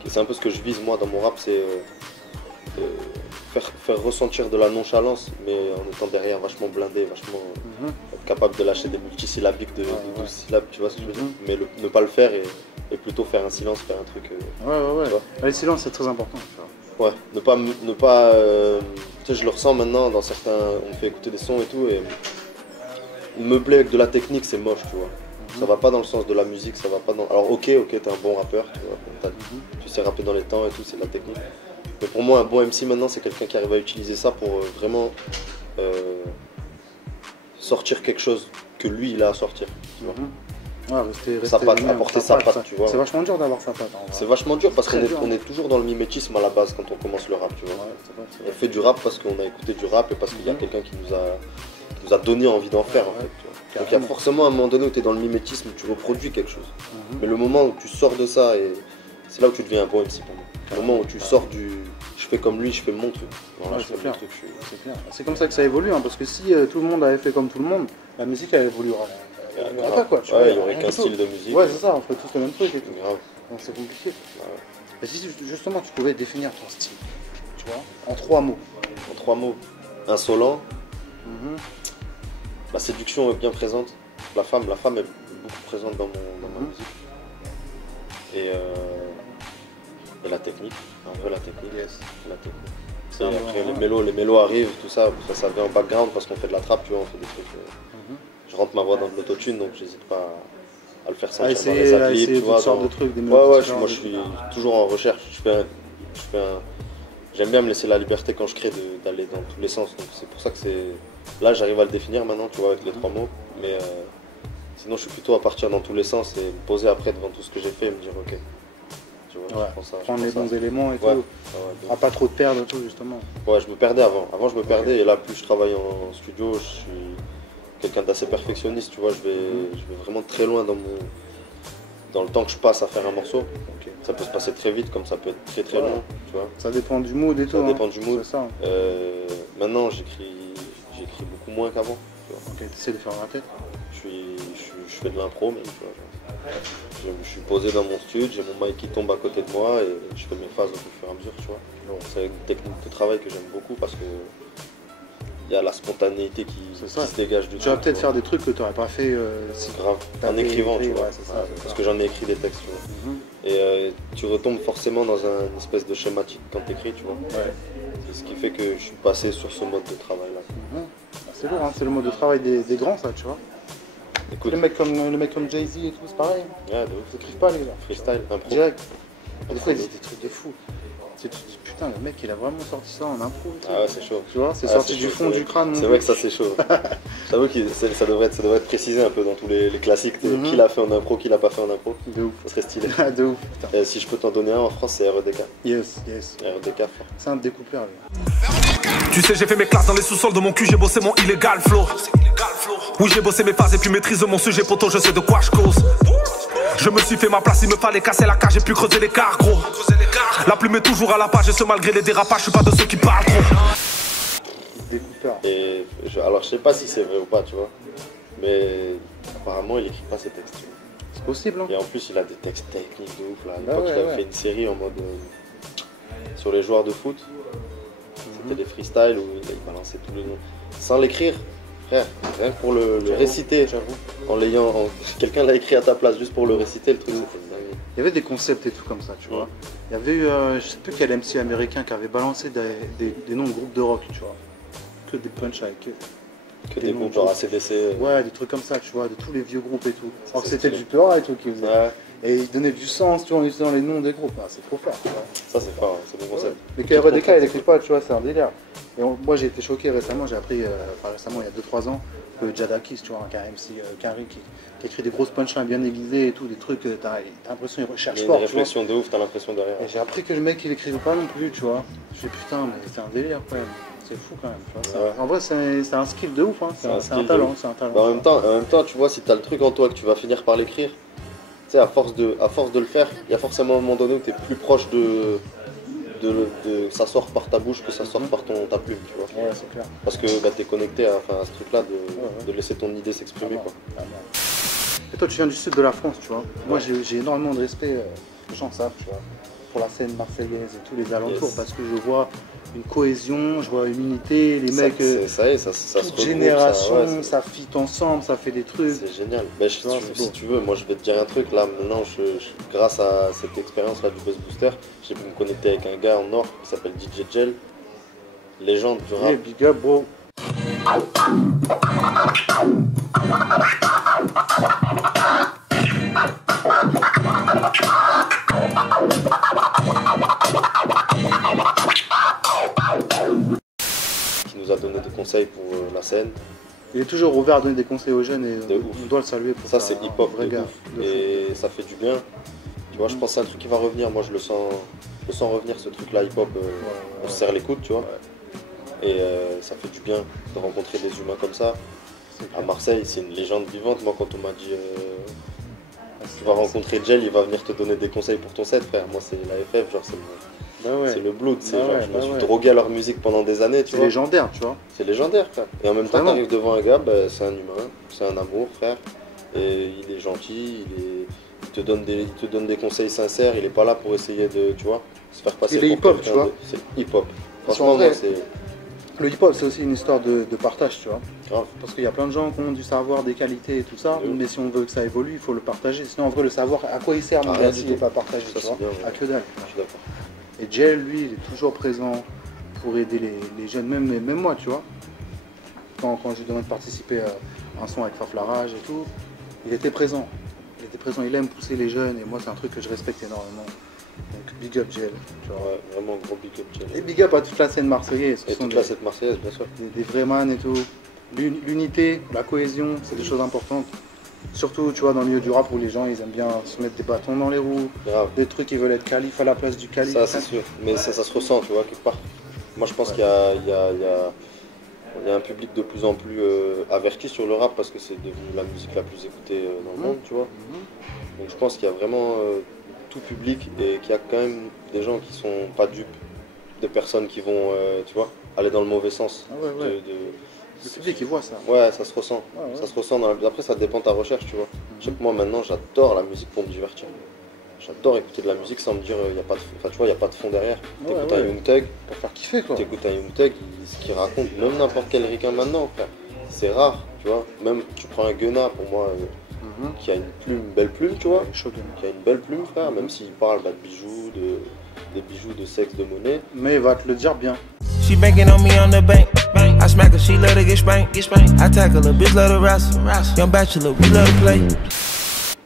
c'est un peu ce que je vise moi dans mon rap, c'est faire ressentir de la nonchalance, mais en étant derrière vachement blindé, vachement être capable de lâcher des multisyllabiques de 12 syllabes, tu vois ce que je veux dire? Mais ne pas le faire et plutôt faire un silence, faire un truc. Le silence, c'est très important, tu vois. Ouais, ne pas tu sais, je le ressens maintenant dans certains, on me fait écouter des sons et tout, et meubler avec de la technique, c'est moche, tu vois. Ça va pas dans le sens de la musique, ça va pas dans... Alors ok, t'es un bon rappeur, tu vois, tu sais rapper dans les temps et tout, c'est de la technique. Mais pour moi, un bon MC maintenant, c'est quelqu'un qui arrive à utiliser ça pour vraiment sortir quelque chose que lui, il a à sortir, tu vois. Sa patte, apporter sa patte, tu vois. C'est vachement dur d'avoir sa patte. C'est vachement dur parce qu'on est toujours dans le mimétisme à la base quand on commence le rap, tu vois. On fait du rap parce qu'on a écouté du rap et parce qu'il y a quelqu'un qui nous a donné envie d'en faire, en fait, tu vois. Donc il y a forcément un moment donné où tu es dans le mimétisme, où tu reproduis quelque chose. Mais le moment où tu sors de ça, et c'est là où tu deviens un bon MC pour moi. Le moment où tu sors du je fais comme lui, je fais mon truc. Voilà, c'est clair. C'est comme ça que ça évolue, hein, parce que si tout le monde avait fait comme tout le monde, la musique elle évoluera. Il n'y aurait qu'un style de musique. Ouais, c'est ça, on ferait tous le même truc et tout. Grave. Donc c'est compliqué. Et si justement tu pouvais définir ton style, tu vois, en 3 mots. En 3 mots. Insolent. La séduction est bien présente. La femme est beaucoup présente dans ma musique. Et la technique. En vrai, la technique. La technique. Et après, les mélos arrivent, tout ça vient en background parce qu'on fait de la trappe, tu vois, on fait des trucs. Je rentre ma voix dans de l'autotune, donc j'hésite pas à le faire sentir dans les applis, tu vois. Sortes de trucs, des moi je suis toujours en recherche. J'aime bien me laisser la liberté quand je crée d'aller dans tous les sens. Donc c'est pour ça que là j'arrive à le définir maintenant, tu vois, avec les 3 mots. Mais sinon je suis plutôt à partir dans tous les sens et me poser après devant tout ce que j'ai fait et me dire ok. Tu vois, prendre les bons éléments et tout. À pas trop te perdre et tout justement. Ouais, je me perdais avant. Avant je me perdais et là plus je travaille en studio, je suis quelqu'un d'assez perfectionniste, tu vois, je vais vraiment très loin dans le temps que je passe à faire un morceau. Ça peut se passer très vite comme ça peut être très très long, tu vois. Ça dépend du mood et tout. Ça dépend du mood. Ça. Maintenant j'écris beaucoup moins qu'avant. Tu essaies de faire dans la tête? Je fais de l'impro même, tu vois. Je suis posé dans mon studio, j'ai mon mic qui tombe à côté de moi et je fais mes phases au fur et à mesure, tu vois. C'est une technique de travail que j'aime beaucoup parce que il y a la spontanéité qui se dégage du truc. Tu vas peut-être faire des trucs que tu n'aurais pas fait si grave en écrivant, tu vois. Parce que j'en ai écrit des textes, tu vois. Et tu retombes forcément dans une espèce de schématique quand tu écris, tu vois. C'est ce qui fait que je suis passé sur ce mode de travail là. C'est lourd, hein, c'est le mode de travail des grands, ça, tu vois. Écoute, le mec comme Jay-Z et tout, c'est pareil. Ouais, de ouf. Ils écrivent pas, les gars. Freestyle, impro. Direct. Des fois, ils disent des trucs de fou. Tu te dis, putain, le mec, il a vraiment sorti ça en impro. Ah ouais, c'est chaud. Tu vois, c'est sorti du fond du crâne. C'est vrai que ça, c'est chaud. J'avoue que ça devrait être précisé un peu dans tous les classiques. Qui l'a fait en impro, qui l'a pas fait en impro. De ouf. Ça serait stylé. De ouf, putain. Si je peux t'en donner un en France, c'est REDK. Yes. REDK, fort. C'est un découpeur, lui. Tu sais, j'ai fait mes classes dans les sous-sols de mon cul, j'ai bossé mon illégal flow. Oui, j'ai bossé mes phases et puis maîtrise mon sujet, poto, je sais de quoi je cause. Je me suis fait ma place, il me fallait casser la cage, j'ai pu creuser l'écart, gros. La plume est toujours à la page, et ce malgré les dérapages, je suis pas de ceux qui parlent trop. Découpeur. Et alors, je sais pas si c'est vrai ou pas, tu vois. Mais apparemment, il écrit pas ses textes. C'est possible, hein. Et en plus, il a des textes techniques de ouf, là. À l'époque, il avait fait une série en mode sur les joueurs de foot. C'était des freestyles où il balançait tous les noms. Sans l'écrire, frère, rien que pour le réciter, en l'ayant. Quelqu'un l'a écrit à ta place juste pour le réciter, le truc c'était dingue. Il y avait des concepts et tout comme ça, tu vois. Il y avait eu, je sais plus quel MC américain qui avait balancé des noms de groupes de rock, tu vois. Que des punch avec que des groupes genre ACDC. Ouais, des trucs comme ça, tu vois, de tous les vieux groupes et tout. Alors que c'était du peur et tout qui faisait. Ouais. Et il donnait du sens, tu vois, en utilisant les noms des groupes. Ah, c'est trop fort, tu vois. Ça, c'est fort, c'est bon concept. Mais que REDK, il écrit pas, tu vois, c'est un délire. Et moi, j'ai été choqué récemment, j'ai appris, récemment, il y a 2-3 ans, que Jadakiss, tu vois, un MC carré qui écrit des grosses punchlines bien aiguisées et tout, des trucs, t'as l'impression qu'il recherche fort. Des réflexions de ouf, t'as l'impression derrière. Et j'ai appris que le mec, il écrivait pas non plus, tu vois. Je fais putain, mais c'est un délire quand même. C'est fou quand même. Tu vois, en vrai, c'est un skill de ouf, hein. C'est un talent. Bah, en même temps, tu vois, si t'as le truc en toi que tu vas finir par l'écrire, tu sais, à force de le faire, il y a forcément un moment donné où tu es plus proche de ça sort par ta bouche que ça sort par ta plume, tu vois. Ouais, c'est clair. Parce que bah, tu es connecté à ce truc-là de laisser ton idée s'exprimer, quoi. Et toi, tu viens du sud de la France, tu vois. Moi, j'ai énormément de respect, les gens savent, tu vois, pour la scène marseillaise et tous les alentours, parce que je vois une cohésion, je vois une unité, les mecs, toute génération, ça fit ensemble, ça fait des trucs. C'est génial. Mais si tu veux, moi je vais te dire un truc, là maintenant, grâce à cette expérience-là du Buzz Booster, j'ai pu me connecter avec un gars en or qui s'appelle DJ Gel, légende du rap. Yeah, big up, bro. Qui nous a donné des conseils pour la scène. Il est toujours ouvert à donner des conseils aux jeunes et on doit le saluer pour ça. C'est hip-hop de ouf. Et ça fait du bien. Tu vois, je pense que c'est un truc qui va revenir. Moi, je le sens revenir, ce truc-là, hip-hop. On se serre les coudes, tu vois. Et ça fait du bien de rencontrer des humains comme ça. À Marseille, c'est une légende vivante. Moi, quand on m'a dit tu vas rencontrer Gel, il va venir te donner des conseils pour ton set, frère. Moi, c'est la FF, genre, c'est le blood. Je me suis drogué à leur musique pendant des années, tu vois. C'est légendaire, tu vois. C'est légendaire, frère. Et en même temps, t'arrives devant un gars, c'est un humain, c'est un amour, frère. Et il est gentil, il te donne des conseils sincères. Il est pas là pour essayer de, tu vois, se faire passer pour hip-hop, tu vois. C'est hip-hop. Franchement, moi, c'est... Le hip-hop, c'est aussi une histoire de partage, tu vois. Grave. Parce qu'il y a plein de gens qui ont du savoir, des qualités et tout ça, mais si on veut que ça évolue, il faut le partager. Sinon, en vrai, le savoir, à quoi il sert, s'il n'est pas partagé, tu vois. À que dalle. Je suis d'accord. Et Gel, lui, il est toujours présent pour aider les jeunes, même moi, tu vois. Quand je lui demandais de participer à un son avec Faflarage et tout, il était présent. Il aime pousser les jeunes, et moi, c'est un truc que je respecte énormément. Donc big up Gel, tu vois. Ouais, vraiment gros big up Gel. Et big up à toute la scène marseillaise. Et toute la scène marseillaise, bien sûr. Des vrais man et tout. L'unité, la cohésion, c'est des choses importantes. Surtout, tu vois, dans le milieu du rap où les gens, ils aiment bien se mettre des bâtons dans les roues. Grave. Des trucs, ils veulent être calife à la place du calife. Ça, c'est sûr. Mais ça se ressent, tu vois, quelque part. Moi, je pense qu'il y a un public de plus en plus averti sur le rap parce que c'est devenu la musique la plus écoutée dans le monde, tu vois. Donc je pense qu'il y a vraiment tout public et qu'il y a quand même des gens qui sont pas dupes de personnes qui vont, tu vois, aller dans le mauvais sens Le public, il voit ça. Ouais, ça se ressent. Ça se ressent dans la... Après, ça dépend de ta recherche, tu vois. Je sais que moi, maintenant, j'adore la musique pour me divertir. J'adore écouter de la musique sans me dire, il n'y a pas de... Enfin, tu vois, il n'y a pas de fond derrière. T'écoutes un Young Thug. Pour faire kiffer, quoi. T'écoutes un Young Thug, ce qu'il raconte, même n'importe quel ricain maintenant, frère. C'est rare, tu vois. Même, tu prends un Gunna, pour moi, qui a une belle plume, tu vois. Qui a une belle plume, frère, même s'il parle de bijoux, des bijoux, de sexe, de monnaie. Mais il va te le dire bien. She banking on me on the bank. I smack her, she love to get spanked. I tackle her, bitch love to wrestle. Young bachelor, we love to play.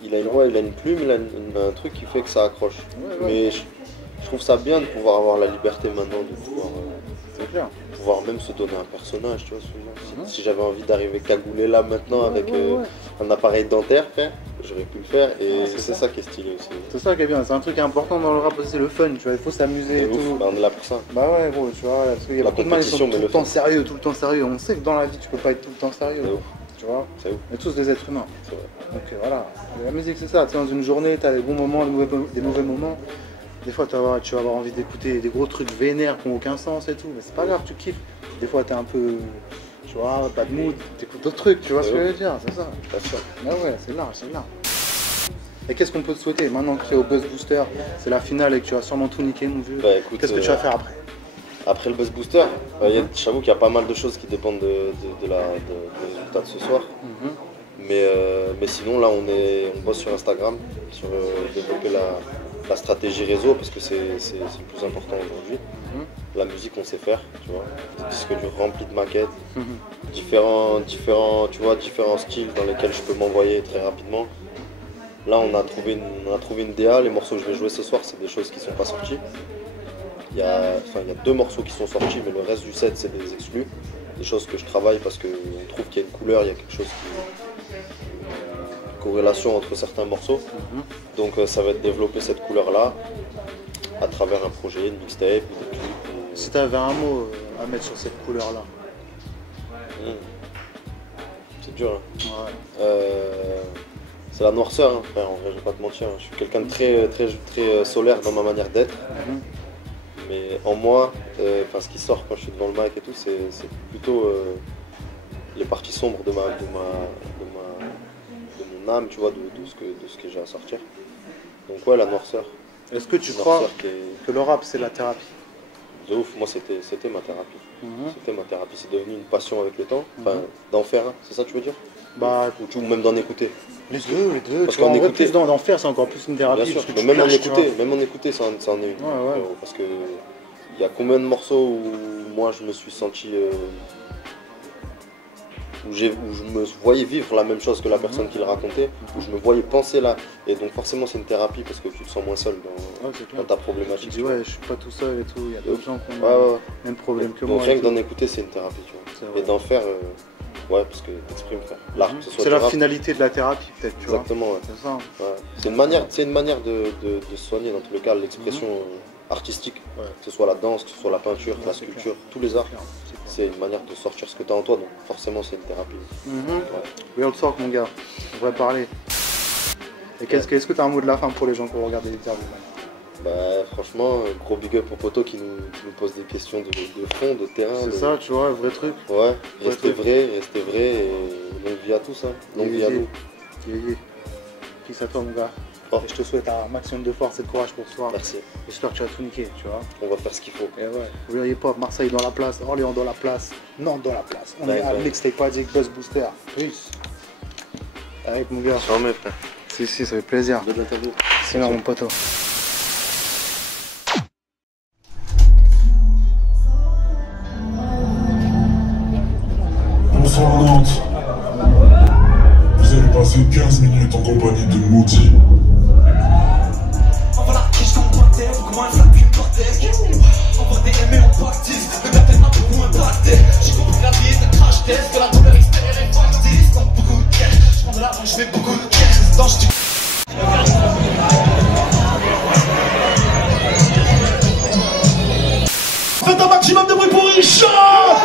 Il a une plume, il a un truc qui fait que ça accroche. Mais je trouve ça bien de pouvoir avoir la liberté maintenant de pouvoir même se donner un personnage, tu vois. Si j'avais envie d'arriver cagoulé là maintenant avec un appareil dentaire, frère, j'aurais pu le faire et c'est ça qui est stylé aussi. C'est ça qui est bien, c'est un truc important dans le rap aussi, c'est le fun, tu vois, il faut s'amuser et tout. Bah, on est là pour ça. Bah ouais gros, tu vois, parce qu'il y a beaucoup de gens qui sont tout le temps sérieux, on sait que dans la vie tu peux pas être tout le temps sérieux. Tu vois, on est tous des êtres humains. Donc voilà, la musique c'est ça, tu sais, dans une journée tu as des bons moments, des mauvais moments. Des fois tu vas avoir envie d'écouter des gros trucs vénères qui n'ont aucun sens et tout, mais c'est pas grave, tu kiffes. Des fois t'es un peu, tu vois, pas de mood, t'écoutes d'autres trucs, tu vois ce que je veux dire, c'est ça. Ah ouais, c'est large, c'est large. Et qu'est-ce qu'on peut te souhaiter maintenant que tu es au Buzz Booster, c'est la finale et que tu vas sûrement tout niquer mon vieux. Qu'est-ce que tu vas faire après? Après le Buzz Booster, j'avoue qu'il y a pas mal de choses qui dépendent des résultats de ce soir. Mais sinon là on bosse sur Instagram, sur développer la stratégie réseau parce que c'est le plus important aujourd'hui. La musique on sait faire, tu vois, des disques durs remplis de maquettes, différents styles dans lesquels je peux m'envoyer très rapidement. Là on a trouvé une DA, les morceaux que je vais jouer ce soir c'est des choses qui sont pas sorties. Il y a 2 morceaux qui sont sortis mais le reste du set c'est des exclus, des choses que je travaille parce qu'on trouve qu'il y a une couleur, il y a quelque chose corrélation entre certains morceaux. Donc ça va être développer cette couleur là à travers un projet, une mixtape, des clips. Si tu avais un mot à mettre sur cette couleur là. C'est dur hein. C'est la noirceur hein, frère, en vrai je vais pas te mentir, je suis quelqu'un de très solaire dans ma manière d'être. Mais en moi, ce qui sort quand je suis devant le mic et tout, c'est plutôt les parties sombres de mon âme, tu vois, de ce que j'ai à sortir. Donc ouais, la noirceur. Est-ce que tu crois que le rap c'est la thérapie? De ouf, moi c'était ma thérapie. C'était ma thérapie, c'est devenu une passion avec le temps. Enfin, d'en faire, hein, c'est ça que tu veux dire? Bah, ou même d'en écouter. Les deux. Parce qu'en écouter, d'en faire, c'est encore plus une thérapie. Bien sûr, mais même en écouter, ça en est une. Parce que il y a combien de morceaux où moi je me suis senti où je me voyais vivre la même chose que la personne qui le racontait, où je me voyais penser là, et donc forcément c'est une thérapie parce que tu te sens moins seul dans ta problématique. Tu dis ouais, je suis pas tout seul et tout, il y a d'autres gens qui ont le même problème que moi. Donc rien que d'en écouter c'est une thérapie, tu vois. Et d'en faire, ouais, parce que t'exprimes frère. L'art, que ce soit c'est la finalité de la thérapie peut-être, tu vois. Exactement, ouais. C'est ça. Ouais. C'est une manière de se soigner dans tous les cas, l'expression artistique, que ce soit la danse, que ce soit la peinture, la sculpture, tous les arts. C'est une manière de sortir ce que tu as en toi, donc forcément c'est une thérapie. Real talk mon gars, on va parler. Et est-ce que tu as un mot de la fin pour les gens qui vont regarder l'interview? Bah franchement, gros big up aux potos qui nous posent des questions de fond, de terrain. C'est ça, tu vois, vrai truc. Ouais, restez vrai et longue vie à tous, hein. Longue vie à nous. Peace à toi mon gars. Et je te souhaite un maximum de force et de courage pour ce soir. Merci. J'espère que tu vas tout niquer, tu vois. On va faire ce qu'il faut. Et ouais, n'oubliez pas, Marseille dans la place, Orléans dans la place, Nantes dans la place. On est à Mixtape Addict, Buzz Booster. Peace. Avec mon gars. Ciao mes frères. Si, ça fait plaisir. Bonne interview. C'est là mon poteau. Bonsoir Nantes. Vous allez passer 15 minutes en compagnie de Moody. Envoie la question de tête, comment elle s'appuie par tête. Envoie des M et on baptise, le gars t'es un peu moins batté. J'ai compris la vie est un crash test, que la douleur extérieure est factice. Dans beaucoup de cash, je prends de l'argent, je fais beaucoup de cash. Dans je Faites un maximum de bruit pour Richard.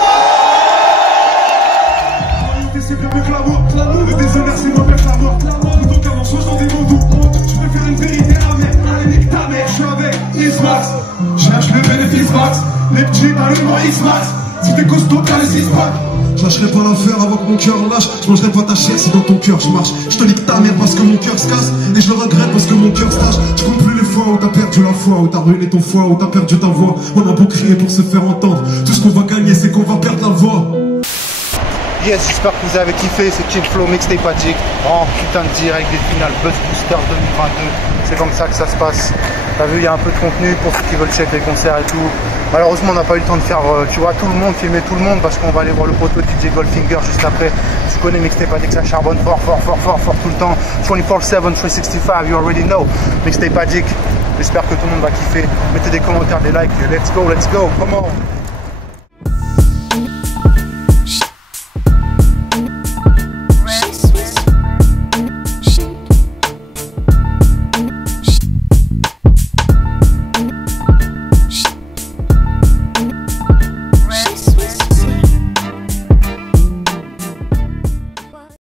C'est bien mieux que l'amour. Le déshonneur c'est moins bien que la mort. Plutôt qu'un morceau sans des mots doux. Je préfère une vérité amère. Allez nique ta mère. Je suis avec Ismax. Cherche le bénéfice max. Les petits t'as le nom Ismax. Si t'es costaud t'as le 6-pack. Je lâcherai pas l'affaire avant que mon cœur lâche. Je mangerai pas ta chair si dans ton cœur je marche. Je te nique ta mère parce que mon cœur se casse. Et je le regrette parce que mon cœur se tâche. Tu comptes plus les fois où t'as perdu la foi, où t'as ruiné ton foie, où t'as perdu ta voix. On a beau crier pour se faire entendre. Tout ce qu'on va gagner c'est qu'on va perdre la voix. Yes, j'espère que vous avez kiffé, c'est Kid Flow Mixtape Addict en putain de direct des finales Buzz Booster 2022. C'est comme ça que ça se passe. T'as vu, il y a un peu de contenu pour ceux qui veulent check les concerts et tout. Malheureusement, on n'a pas eu le temps de faire, tu vois, tout le monde, filmer tout le monde parce qu'on va aller voir le poteau DJ Goldfinger juste après. Tu connais Mixtape Addict, ça charbonne fort tout le temps. 24/7, 365, you already know. Mixtape Addict, j'espère que tout le monde va kiffer. Mettez des commentaires, des likes, let's go, come on.